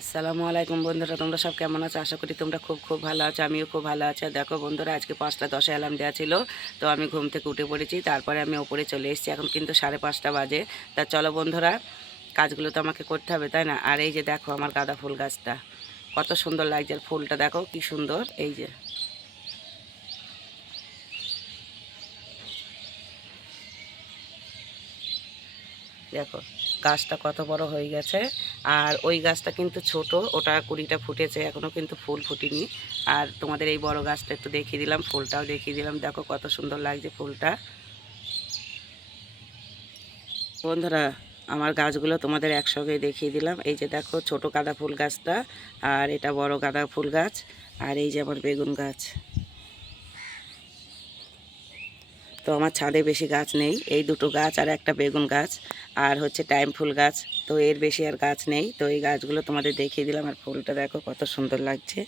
আসসালামু আলাইকুম বন্ধুরা, তোমরা সব কেমন আছো? আশা করি তোমরা খুব খুব ভালো আছো, আমিও খুব ভালো আছি। দেখো বন্ধুরা, আজকে পাঁচটা দশে অ্যালার্ম দেওয়া ছিল, তো আমি ঘুম থেকে উঠে পড়েছি, তারপরে আমি ওপরে চলে এসেছি, এখন কিন্তু সাড়ে পাঁচটা বাজে। তা চলো বন্ধুরা, কাজগুলো তো আমাকে করতে হবে, তাই না? আর এই যে দেখো আমার গাঁদা ফুল গাছটা, কত সুন্দর লাগছে আর ফুলটা, দেখো কি সুন্দর, এই যে। দেখো, গাছটা কত বড় হয়ে গেছে। আর ওই গাছটা কিন্তু ছোট, ওটা কুড়িটা ফুটেছে এখনও কিন্তু ফুল ফুটিনি। আর তোমাদের এই বড় গাছটা একটু দেখিয়ে দিলাম, ফুলটাও দেখিয়ে দিলাম। দেখো কত সুন্দর লাগছে ফুলটা। বন্ধুরা, আমার গাছগুলো তোমাদের একসঙ্গে দেখিয়ে দিলাম। এই যে দেখো ছোট গাঁদা ফুল গাছটা, আর এটা বড় গাঁদা ফুল গাছ, আর এই যে আমার বেগুন গাছ। তো আমার ছাদে বেশি গাছ নেই। এই দুটো গাছ আর একটা বেগুন গাছ আর হচ্ছে টাইম ফুল গাছ। তো এর বেশি আর গাছ নেই। তো এই গাছগুলো তোমাদের দেখিয়ে দিলাম আর ফুলটা দেখো কত সুন্দর লাগছে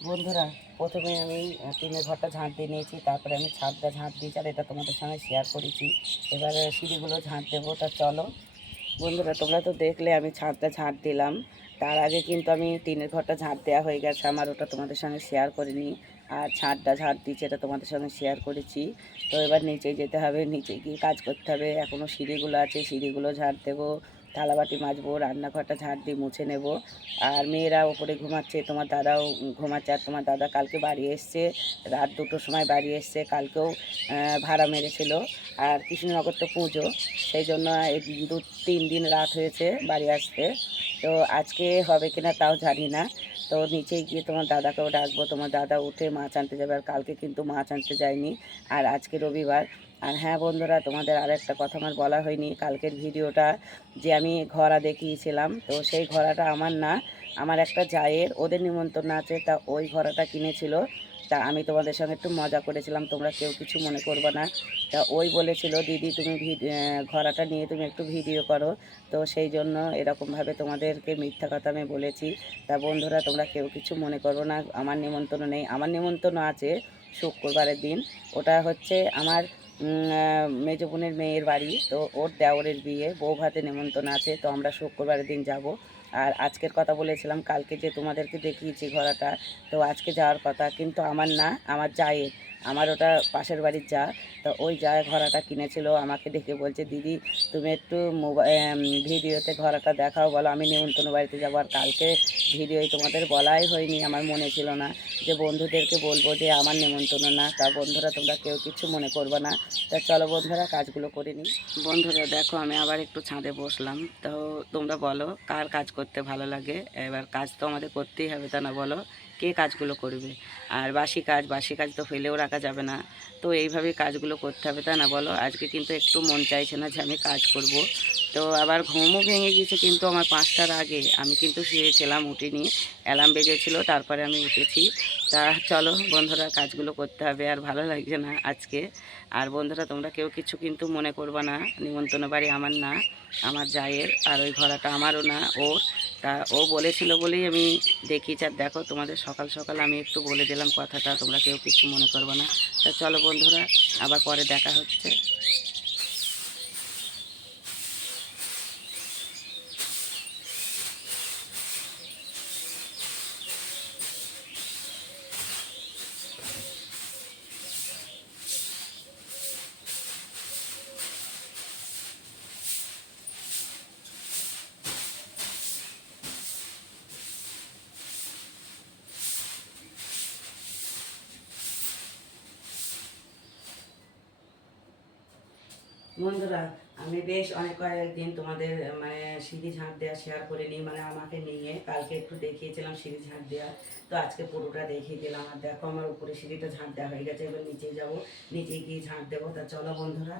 বন্ধুরা প্রথমে আমি আহ, টিনের ঘরটা ঝাঁট দিয়ে নিয়েছি, তারপরে আমি ছাদটা ঝাঁট দিয়েছি, আর এটা তোমাদের সঙ্গে শেয়ার করেছি। এবারে সিঁড়িগুলো ঝাঁট দেবো, তা চলো। বন্ধুরা, তোমরা তো দেখলে আমি ছাদটা ঝাঁট দিলাম। তার আগে কিন্তু আমি টিনের ঘরটা ঝাঁট দেওয়া হয়ে গেছে, আমার ওটা তোমাদের সঙ্গে শেয়ার করিনি। আর ছাদটা ঝাঁট দিয়েছি, এটা তোমাদের সঙ্গে শেয়ার করেছি। তো এবার নিচে যেতে হবে, নিচে গিয়ে কাজ করতে হবে। এখনও সিঁড়িগুলো আছে, সিঁড়িগুলো ঝাঁট দেবো। থালাবাটি মাজবো, রান্নাঘরটা ঝাঁট দিয়ে মুছে নেব। আর মেয়েরা ওপরে ঘুমাচ্ছে, তোমার দাদাও ঘুমাচ্ছে, আর তোমার দাদা কালকে বাড়ি এসছে, রাত দুটোর সময় বাড়ি এসছে, কালকেও ভাড়া মেরেছিল। আর কৃষ্ণনগর তো পুজো, সেই জন্য দু তিন দিন রাত হয়েছে বাড়ি আসতে। তো আজকে হবে কিনা তাও জানি না। তো নিচে গিয়ে তোমার দাদাকেও ডাকবো, তোমার দাদা উঠে মাছ আনতে যাবে, আর কালকে কিন্তু মাছ আনতে যায়নি। আর আজকে রবিবার আর হ্যাঁ বন্ধুরা, তোমাদের আর একটা কথা আমার বলা হয়নি কালকের ভিডিওটা, যে আমি ঘোড়া দেখিয়েছিলাম। তো সেই ঘোড়াটা আমার না, আমার একটা জায়ের, ওদের নিমন্ত্রণ আছে, তা ওই ঘোড়াটা কিনেছিল। তা আমি তোমাদের সঙ্গে একটু মজা করেছিলাম, তোমরা কেউ কিছু মনে করবে না। তা ওই বলেছিল, দিদি, তুমি ঘোড়াটা নিয়ে তুমি একটু ভিডিও করো। তো সেই জন্য এরকমভাবে তোমাদেরকে মিথ্যা কথা আমি বলেছি। তা বন্ধুরা, তোমরা কেউ কিছু মনে করো না, আমার নিমন্ত্রণ নেই। আমার নিমন্ত্রণ আছে শুক্রবারের দিন, ওটা হচ্ছে আমার মেজ বোনের মেয়ের বাড়ি, তো ওর দেওরের বিয়ে, বউ ভাতে নেমন্তন্ন আছে, তো আমরা শুক্রবারের দিন যাব। আর আজকের কথা বলেছিলাম, কালকে যে তোমাদেরকে দেখিয়েছি ঘোড়াটা, তো আজকে যাওয়ার কথা, কিন্তু আমার না, আমার জায়ের। আমার ওটা পাশের বাড়ির যা, তো ওই যা ঘোড়াটা কিনেছিল, আমাকে ডেকে বলছে, দিদি, তুমি একটু মোবাইল ভিডিওতে ঘোড়াটা দেখাও, বলো, আমি নিমন্ত্রণ বাড়িতে যাব, আর কালকে ভিডিওয় তোমাদের বলাই হয়নি, আমার মনে ছিল না যে বন্ধুদেরকে বলব যে আমার নিমন্ত্রণ না, তা বন্ধুরা তোমরা কেউ কিছু মনে করবে না, তা চলো বন্ধুরা কাজগুলো করে নিই। বন্ধুরা, দেখো, আমি আবার একটু ছাদে বসলাম, তো তোমরা বলো, কার কাজ করতে ভালো লাগে? এবার কাজ তো আমাদের করতেই হবে, তা না বলো? কে কাজগুলো করবে? আর বাসি কাজ বাসি কাজ তো ফেলেও রাখা যাবে না। তো এইভাবে কাজগুলো করতে হবে তা না বলো? আজকে কিন্তু একটু মন চাইছে না যে আমি কাজ করব। তো আবার ঘুমও ভেঙে গেছে কিন্তু আমার পাঁচটার আগে। আমি কিন্তু শুয়েছিলাম উঠিনি, অ্যালার্ম বেজেছিল, তারপরে আমি উঠেছি। তা চলো বন্ধুরা, কাজগুলো করতে হবে, আর ভালো লাগছে না আজকে। আর বন্ধুরা, তোমরা কেউ কিছু কিন্তু মনে করবা না, নিমন্ত্রণ বাড়ি আমার না, আমার জায়ের, আর ওই ঘোড়াটা আমারও না, ওর। তা ও বলেছিল বলেই আমি দেখি। আর দেখো, তোমাদের সকাল সকাল আমি একটু বলে দিলাম কথাটা, তোমরা কেউ কিছু মনে করব না। তা চলো বন্ধুরা, আবার পরে দেখা হচ্ছে। বন্ধুরা, আমি বেশ অনেক কয়েকদিন তোমাদের মানে সিঁড়ি ঝাঁট দেওয়া শেয়ার করে নিই মানে আমাকে নিয়ে। কালকে একটু দেখিয়েছিলাম সিঁড়ি ঝাঁট দেওয়া তো আজকে পুরোটা দেখিয়ে দিলাম। আর দেখো, আমার উপরে সিঁড়িটা ঝাঁট দেওয়া হয়ে গেছে, এবার নিচে যাব। নিচে গিয়ে ঝাঁট দেবো। তা চলো বন্ধুরা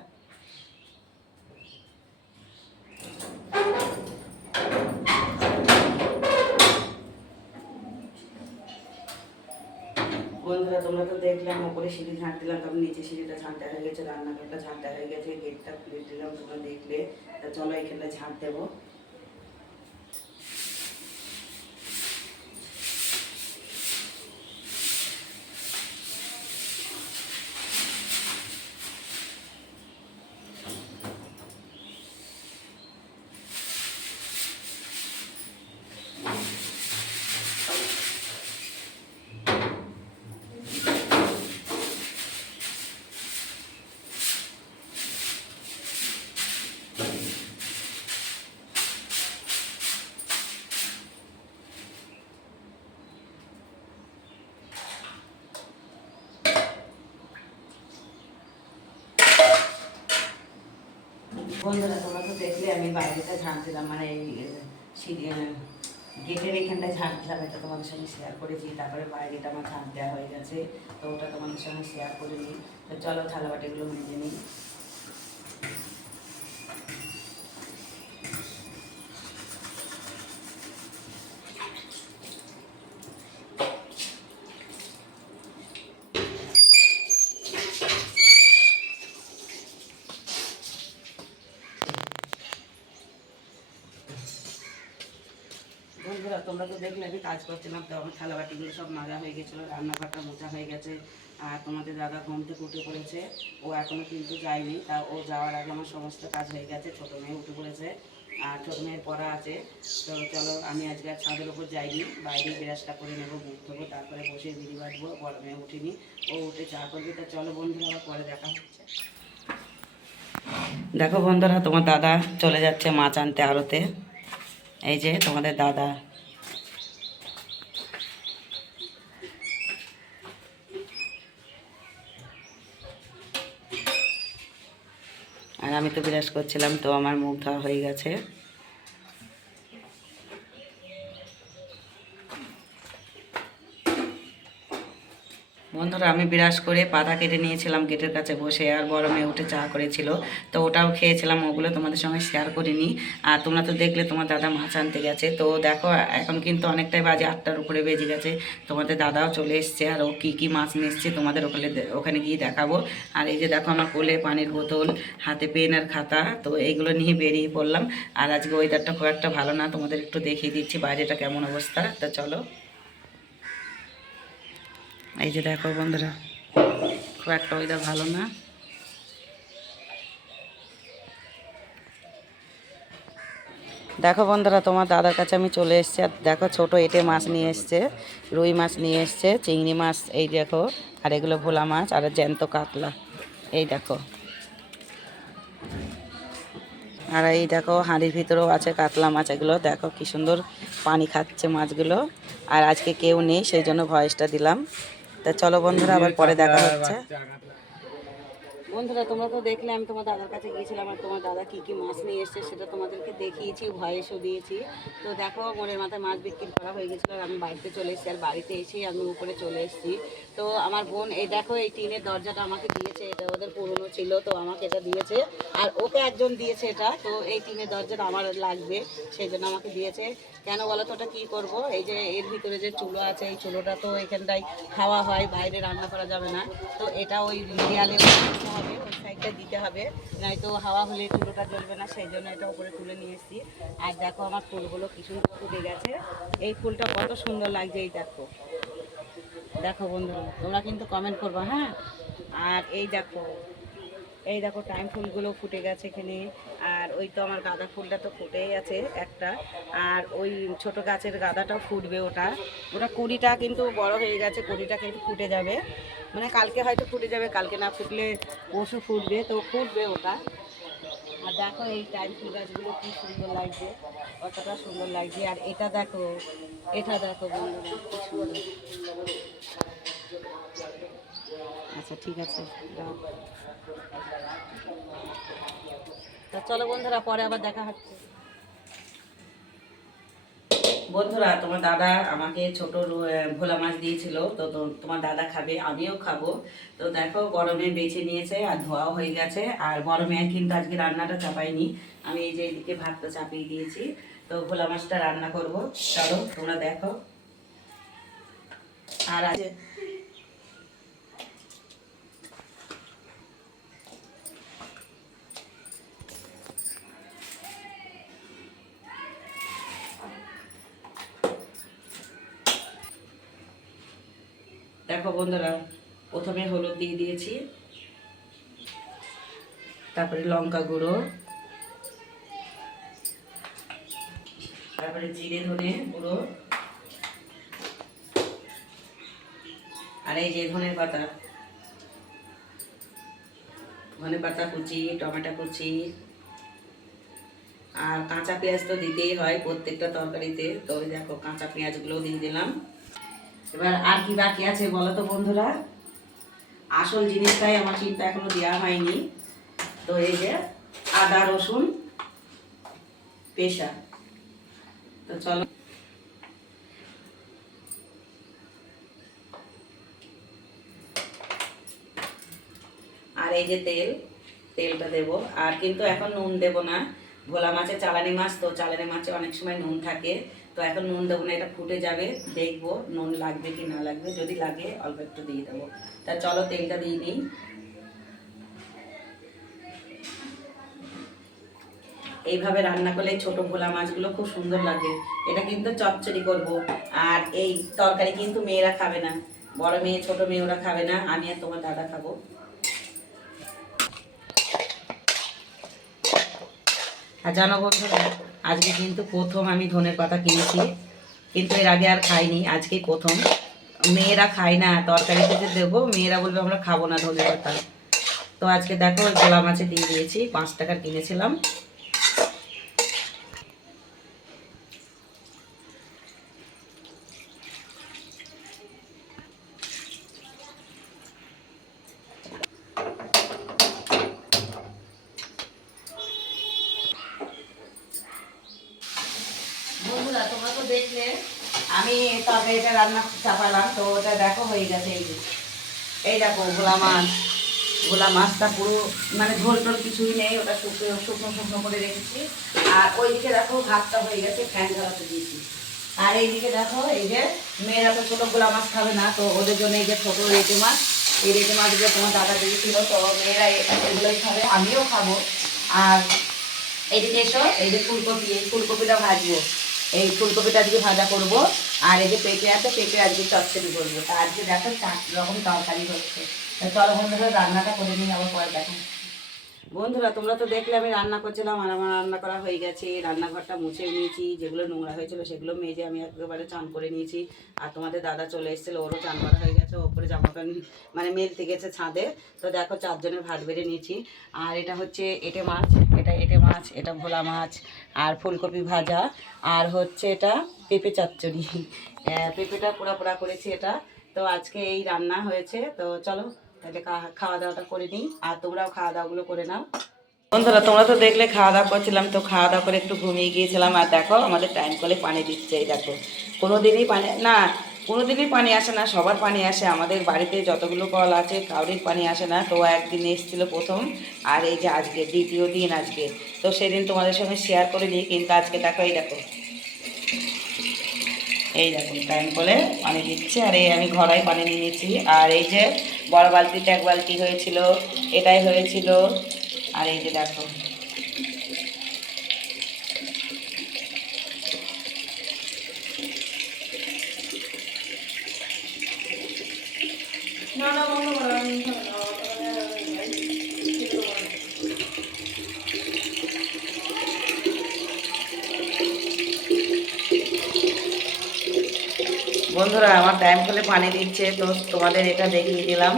বন্ধুরা, তোমরা তো দেখলাম, ওপরে সিঁড়ি ঝাঁট দিলাম, তারপর নিচে সিঁড়িটা ঝাঁটা হয়ে গেছে, রান্নাঘরটা ঝাঁটা হয়ে গেছে, গেটটা খুলে দিলাম, তোমরা দেখলে। তা চলো এখানে ঝাঁট দেবো। বন্ধুরা, তোমরা তো দেখলে আমি বাইরেটা ঝাঁট দিলাম মানে এই গেটের এখানটা ঝাঁট দিলাম, এটা তোমাদের সঙ্গে শেয়ার করেছি, তারপরে বাইরেটা আমার ঝাঁট দেওয়া হয়ে গেছে, তো ওটা তোমাদের সঙ্গে শেয়ার করে নিই তো চলো থালা বাটিগুলো মেজে নিই বন্ধুরা তোমরা তো দেখলে আমি কাজ করছিলাম, তো আমার থালা বাটিগুলো সব মাজা হয়ে গেছিল, রান্নাঘরটা মোচা হয়ে গেছে, আর তোমাদের দাদা ঘুম থেকে উঠে পড়েছে, ও এখনও কিন্তু যায়নি, তা ও যাওয়ার আগে আমার সমস্ত কাজ হয়ে গেছে, ছোটো মেয়ে উঠে পড়েছে, আর ছোটো মেয়ের পড়া আছে, তো চলো আমি আজকে আর ছাদের ওপর যাইনি বাইরে বিরাজটা করে নেব, মুখ ধোবো, তারপরে বসে বিড়ি বাজবো বড় মেয়ে উঠিনি, ও উঠে চা করবে, তা চলো বন্ধুরা, আবার পরে দেখা হচ্ছে। দেখো বন্ধুরা, তোমার দাদা চলে যাচ্ছে মাছ আনতে আড়তে, এই যে তোমাদের দাদা। আর আমি তো বিরাজ করছিলাম তো আমার মুখ ধোয়া হয়ে গেছে। বন্ধুরা আমি বিরাজ করে পাতা কেটে নিয়েছিলাম গেটের কাছে বসে, আর মেয়ে উঠে চা করেছিল। তো ওটাও খেয়েছিলাম, ওগুলো তোমাদের সঙ্গে শেয়ার করিনি। আর তোমরা তো দেখলে তোমার দাদা মাছ আনতে গেছে। তো দেখো, এখন কিন্তু অনেকটাই বাজে আটটার উপরে বেজে গেছে। তোমাদের দাদাও চলে এসছে, আর ও কী কী মাছ এসছে তোমাদের ওখানে ওখানে গিয়ে দেখাবো। আর এই যে দেখো আমার কোলে পানির বোতল, হাতে পেন আর খাতা, তো এইগুলো নিয়ে বেরিয়ে পড়লাম। আর আজকে ওয়েদারটা খুব একটা ভালো না, তোমাদের একটু দেখিয়ে দিচ্ছি, বাইরেটা কেমন অবস্থা। তা চলো। এই যে দেখো বন্ধুরা, খুব একটা ওয়েদার ভালো না। দেখো বন্ধুরা, তোমার দাদার কাছে আমি চলে এসেছি। আর দেখো ছোট এঁটে মাছ নিয়ে এসছে, রুই মাছ নিয়ে এসছে, চিংড়ি মাছ, এই দেখো, আর এগুলো ভোলা মাছ, আর জ্যান্ত কাতলা, এই দেখো। আর এই দেখো, হাঁড়ির ভিতরেও আছে কাতলা মাছ, এগুলো দেখো কি সুন্দর পানি খাচ্ছে মাছগুলো। আর আজকে কেউ নেই, সেই জন্য ভয়েসটা দিলাম। তা চলো বন্ধুরা আবার পরে দেখা হচ্ছে। বন্ধুরা, তোমরা তো দেখলে আমি তোমার দাদার কাছে গিয়েছিলাম আর তোমার দাদা কি কি মাছ নিয়ে এসছে সেটা তোমাদেরকে দেখিয়েছি ভয়েসও দিয়েছি। তো দেখো, মনের মাথায় মাছ বিক্রি করা হয়ে গেছিল আর আমি বাড়িতে চলে এসেছি আর বাড়িতে এসেই আমি উপরে চলে এসেছি। তো আমার বোন, এই দেখো, এই টিনের দরজাটা আমাকে দিয়েছে, এটা ওদের পুরনো ছিল, তো আমাকে এটা দিয়েছে। আর ওকে একজন দিয়েছে এটা, তো এই টিনের দরজাটা আমার লাগবে, সেই জন্য আমাকে দিয়েছে। কেন বলো তো ওটা কী করব? এই যে এর ভিতরে যে চুলো আছে, এই চুলোটা তো এখানটায় খাওয়া হয়, বাইরে রান্না করা যাবে না। তো এটা ওই দেয়ালে হবে সাইডটা দিতে হবে। নয়তো হাওয়া হলে চুলোটা জ্বলবে না, সেই জন্য এটা উপরে তুলে নিয়ে এসেছি। আর দেখো আমার ফুলগুলো কি সুন্দর ফুটে গেছে। এই ফুলটা কত সুন্দর লাগছে, এই দেখো। দেখো বন্ধু তোমরা কিন্তু কমেন্ট করবা হ্যাঁ? আর এই দেখো এই দেখো টাইম ফুলগুলো ফুটে গেছে এখানে। ওই তো আমার গাঁদা ফুলটা তো ফুটেই আছে একটা। আর ওই ছোট গাছের গাঁদাটাও ফুটবে ওটা। ওটা কুড়িটা কিন্তু বড় হয়ে গেছে, কুড়িটা কিন্তু ফুটে যাবে। মানে কালকে হয়তো ফুটে যাবে, কালকে না ফুটলে পরশু ফুটবে, তো ফুটবে ওটা। আর দেখো এই টাইম ফুল গাছগুলো কী সুন্দর লাগছে, কতটা সুন্দর লাগছে। আর এটা দেখো এটা দেখো বন্ধুরা আচ্ছা ঠিক আছে। তা চলো বন্ধুরা, পরে আবার দেখা হচ্ছে। বন্ধুরা, তোমার দাদা আমাকে ছোট ভোলা মাছ দিয়েছিল তো তোমার দাদা খাবে, আমিও খাব। তো দেখো, গরমে বেছে নিয়েছে আর ধোয়াও হয়ে গেছে, আর গরমে কিন্তু আজকে রান্নাটা চাপাইনি। আমি এই যে এদিকে ভাতটা চাপিয়ে দিয়েছি, তো ভোলা মাছটা রান্না করব। চলো, তোমরা দেখো। আর আজ দেখো বন্ধুরা, প্রথমে হলুদ দিয়ে দিয়েছি, তারপরে লঙ্কা গুঁড়ো, তারপরে জিরে, ধনে গুঁড়ো, আর এই যে ধনের পাতা, ধনে পাতা কুচি, টমেটো কুচি, আর কাঁচা পেঁয়াজ তো দিতেই হয় প্রত্যেকটা তরকারিতে, তো দেখো কাঁচা পেঁয়াজগুলো দিয়ে দিলাম। এবার আর কি বাকি আছে বলো তো বন্ধুরা? আসল জিনিসটাই আমার চিন্তা এখনও দেওয়া হয়নি। তো এই যে আদা, রসুন পেশা তো চলো। আর এই যে তেল, তেলটা দেব। আর কিন্তু এখন নুন দেব না। ভোলা মাছে চালানি মাছ তো, চালানি মাছে অনেক সময় নুন থাকে। তো এখন নুন দেবো না, এটা ফুটে যাবে, দেখব নুন লাগবে কি না লাগবে, যদি লাগে অল্প একটু দিয়ে দেবো। তা চলো তেলটা দিয়ে নিই। এইভাবে রান্না করলে ছোট ভোলা মাছগুলো খুব সুন্দর লাগে। এটা কিন্তু চচ্চড়ি করব। আর এই তরকারি কিন্তু মেয়েরা খাবে না, বড় মেয়ে, ছোট মেয়ে ওরা খাবে না, আমি আর তোমার দাদা খাব। আর জানো বন্ধুরা আজকে কিন্তু প্রথম আমি ধনের পাতা কিনেছি, কিন্তু এর আগে আর খাইনি আজকেই প্রথম। মেয়েরা খায় না তরকারিতে যে দেবো, মেয়েরা বলবে আমরা খাব না ধনের পাতা তো আজকে দেখো গোলা মাছে দিয়ে দিয়েছি, পাঁচ টাকার কিনেছিলাম বন্ধুরা তোমরা তো দেখলে আমি তরকারিটা রান্না চাপালাম, তো ওটা দেখো হয়ে গেছে এই যে। এই দেখো ভোলা মাছ। ভোলা মাছটা পুরো মানে ঝোল টোল কিছুই নেই, ওটা শুকনো শুকনো শুকনো করে রেখেছি। আর ওইদিকে দেখো ভাতটা হয়ে গেছে, ফ্যান ঝরাতে দিয়েছি। আর এইদিকে দেখো, এই যে মেয়েরা তো ছোটো গোলা মাছ খাবে না, তো ওদের জন্য এই যে ছোটো রেটে মাছ। এই রেটে মাছগুলো তোমার দাদা দিয়েছিল, তো মেয়েরা এগুলোই খাবে, আমিও খাব। আর এইদিকে এসো, এই যে ফুলকপি এই ফুলকপিটা ভাজবো। এই ফুলকপিটা আজকে ভাজা করব। আর এই যে পেঁপে আছে, পেঁপে আজকে চচ্চড়ি করব। তা আজকে দেখো চার রকম তরকারি হচ্ছে। চলো বন্ধুরা, রান্নাটা করে নিই, আবার পরে দেখো বন্ধুরা, তোমরা তো দেখলে আমি রান্না করছিলাম, আর আমার রান্না করা হয়ে গেছে। রান্নাঘরটা মুছে নিয়েছি, যেগুলো নোংরা হয়েছিল সেগুলো মেজে আমি একেবারে চান করে নিয়েছি। আর তোমাদের দাদা চলে এসেছিল, ওরও চান করা হয়ে গেছে। ওপরে জামা প্যান্ট মানে মেলতে গেছে ছাদে। তো দেখো চারজনের ভাত বেড়ে নিয়েছি। আর এটা হচ্ছে এঁটে মাছ, এটা এঁটে মাছ, এটা ভোলা মাছ, আর ফুলকপি ভাজা, আর হচ্ছে এটা পেঁপে চচ্চড়ি। পেঁপেটা পোড়া পোড়া করেছি এটা। তো আজকে এই রান্না হয়েছে। তো চলো, তাহলে খাওয়া দাওয়াটা করে নিই। আর তোমরাও খাওয়া দাওয়াগুলো করে নাও। বন্ধুরা, তোমরা তো দেখলে খাওয়া দাওয়া করছিলাম, তো খাওয়া দাওয়া করে একটু ঘুমিয়ে গিয়েছিলাম। আর দেখো, আমাদের টাইম কলে পানি দিচ্ছে, এই দেখো। কোনো দিনই পানি, না কোনো দিনই পানি আসে না, সবার পানি আসে। আমাদের বাড়িতে যতগুলো কল আছে কাউরির পানি আসে না। তো একদিন এসেছিল প্রথম, আর এই যে আজকে, দ্বিতীয় দিন আজকে। তো সেদিন তোমাদের সঙ্গে শেয়ার করে নিই, কিন্তু আজকে দেখো, এই দেখো। এই দেখো টাইম কলে পানি দিচ্ছে, আর এই আমি ঘরাই পানি নিয়ে নিয়েছি। আর এই যে বড় বালতিটা এক বালতি হয়েছিল, এটাই হয়েছিল। আর এই যে দেখো। আমার টাইম হলে পানি দিচ্ছে, তো তোমাদের এটা দেখিয়ে দিলাম।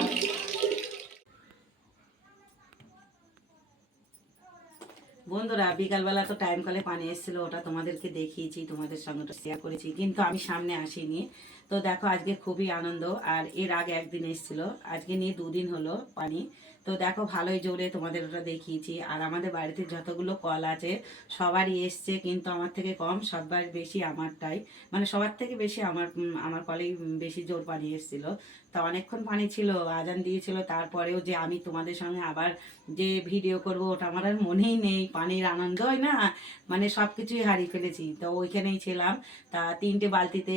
বন্ধুরা, বিকালবেলা তো টাইম কলে পানি এসেছিল, ওটা তোমাদেরকে দেখিয়েছি, তোমাদের সঙ্গে ওটা শেয়ার করেছি, কিন্তু আমি সামনে আসিনি। তো দেখো, আজকে খুবই আনন্দ, আর এর আগে একদিন এসেছিল, আজকে নিয়ে দুদিন হলো পানি। তো দেখো ভালোই জোরে তোমাদের ওটা দেখিয়েছি। আর আমাদের বাড়িতে যতগুলো কল আছে, সবারই এসছে, কিন্তু আমার থেকে কম সবার বেশি আমারটাই। মানে সবার থেকে বেশি আমার আমার কলেই বেশি জোর পানি এসেছিল। তা অনেকক্ষণ পানি ছিল, আজান দিয়েছিল, তারপরেও যে আমি তোমাদের সঙ্গে আবার যে ভিডিও করব, ওটা আমার আর মনেই নেই, পানির আনন্দ হয় না। মানে সব কিছুই হারিয়ে ফেলেছি। তো ওইখানেই ছিলাম। তা তিনটে বালতিতে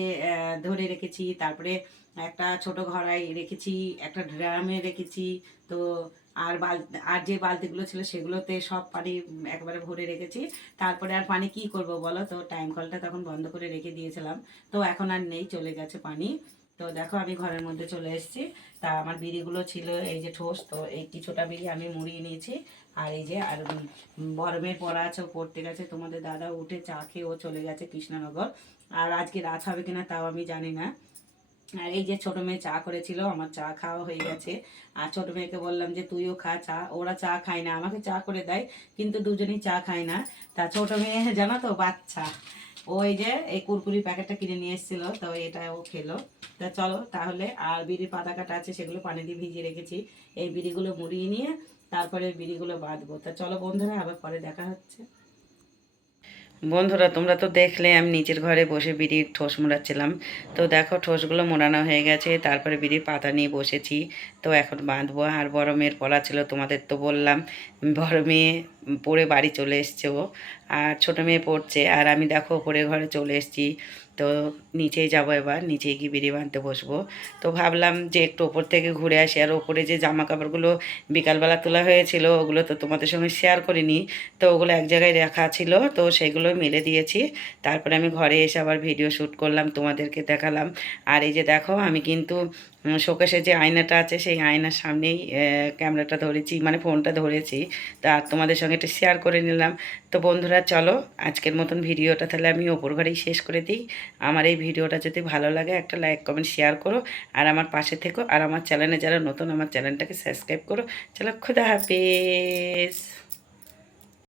ধরে রেখেছি, তারপরে একটা ছোট ঘড়াই রেখেছি, একটা ড্রামে রেখেছি, তো আর বাল, আর যে বালতিগুলো ছিল সেগুলোতে সব পানি একবারে ভরে রেখেছি। তারপরে আর পানি কি করব বলো তো? টাইম কলটা তখন বন্ধ করে রেখে দিয়েছিলাম। তো এখন আর নেই, চলে গেছে পানি। তো দেখো আমি ঘরের মধ্যে চলে এসেছি। তা আমার বিড়িগুলো ছিল, এই যে ঠোস তো এই কিছুটা বিড়ি আমি মুড়িয়ে নিয়েছি। আর এই যে, আর বরমের পড়া আছে, ও পড়তে গেছে। তোমাদের দাদা উঠে চা খেয়ে ও চলে গেছে কৃষ্ণনগর। আর আজকে রাত হবে কিনা তাও আমি জানি না। আর এই যে ছোট মেয়ে চা করেছিল, আমার চা খাওয়া হয়ে গেছে। আর ছোট মেয়েকে বললাম যে, তুইও খা চা। ওরা চা খায় না, আমাকে চা করে দেয়, কিন্তু দুজনেই চা খায় না। তা ছোট মেয়ে, জানো তো, বাচ্চা। ওই যে, এই কুরকুরি প্যাকেটটা কিনে নিয়ে এসেছিল, তো এটা ও খেলো। তা চলো, তাহলে আর বিড়ির পাতা কাটা আছে, সেগুলো পানি দিয়ে ভিজিয়ে রেখেছি। এই বিড়িগুলো মুড়িয়ে নিয়ে, তারপরে বিড়িগুলো বাঁধবো। তা চলো বন্ধুরা, আবার পরে দেখা হচ্ছে। বন্ধুরা, তোমরা তো দেখলে, আমি নিচের ঘরে বসে বিড়ির ঠোঁস মোড়াচ্ছিলাম। তো দেখো ঠোঁসগুলো মোড়ানো হয়ে গেছে, তারপরে বিড়ির পাতা নিয়ে বসেছি। তো এখন বাঁধবো, আর বড় মেয়ের পড়া ছিল, তোমাদের তো বললাম। বড় মেয়ে পড়ে বাড়ি চলে এসছে ও, আর ছোটো মেয়ে পড়ছে, আর আমি দেখো ওপরে ঘরে চলে এসেছি। তো নিচেই যাব এবার, নিচেই গিয়ে বিড়ি বাঁধতে বসবো। তো ভাবলাম যে একটু ওপর থেকে ঘুরে আসি, আর ওপরে যে জামা কাপড়গুলো বিকালবেলা তোলা হয়েছিল, ওগুলো তো তোমাদের সঙ্গে শেয়ার করিনি। তো ওগুলো এক জায়গায় রাখা ছিল, তো সেগুলো মেলে দিয়েছি। তারপরে আমি ঘরে এসে আবার ভিডিও শ্যুট করলাম, তোমাদেরকে দেখালাম। আর এই যে দেখো, আমি কিন্তু শোকেশে যে আয়নাটা আছে, সেই আয়নার সামনেই ক্যামেরাটা ধরেছি মানে ফোনটা ধরেছি। তা তোমাদের সঙ্গে একটু শেয়ার করে নিলাম। তো বন্ধুরা, চলো আজকের মতন ভিডিওটা তাহলে আমি ওপর ঘরেই শেষ করে দিই। আমার এই ভিডিওটা যদি ভালো লাগে, একটা লাইক কমেন্ট শেয়ার করো। আর আমার পাশে থেকো। আর আমার চ্যানেলে যারা নতুন, আমার চ্যানেলটাকে সাবস্ক্রাইব করো। চলো, খুদা হাফিজ।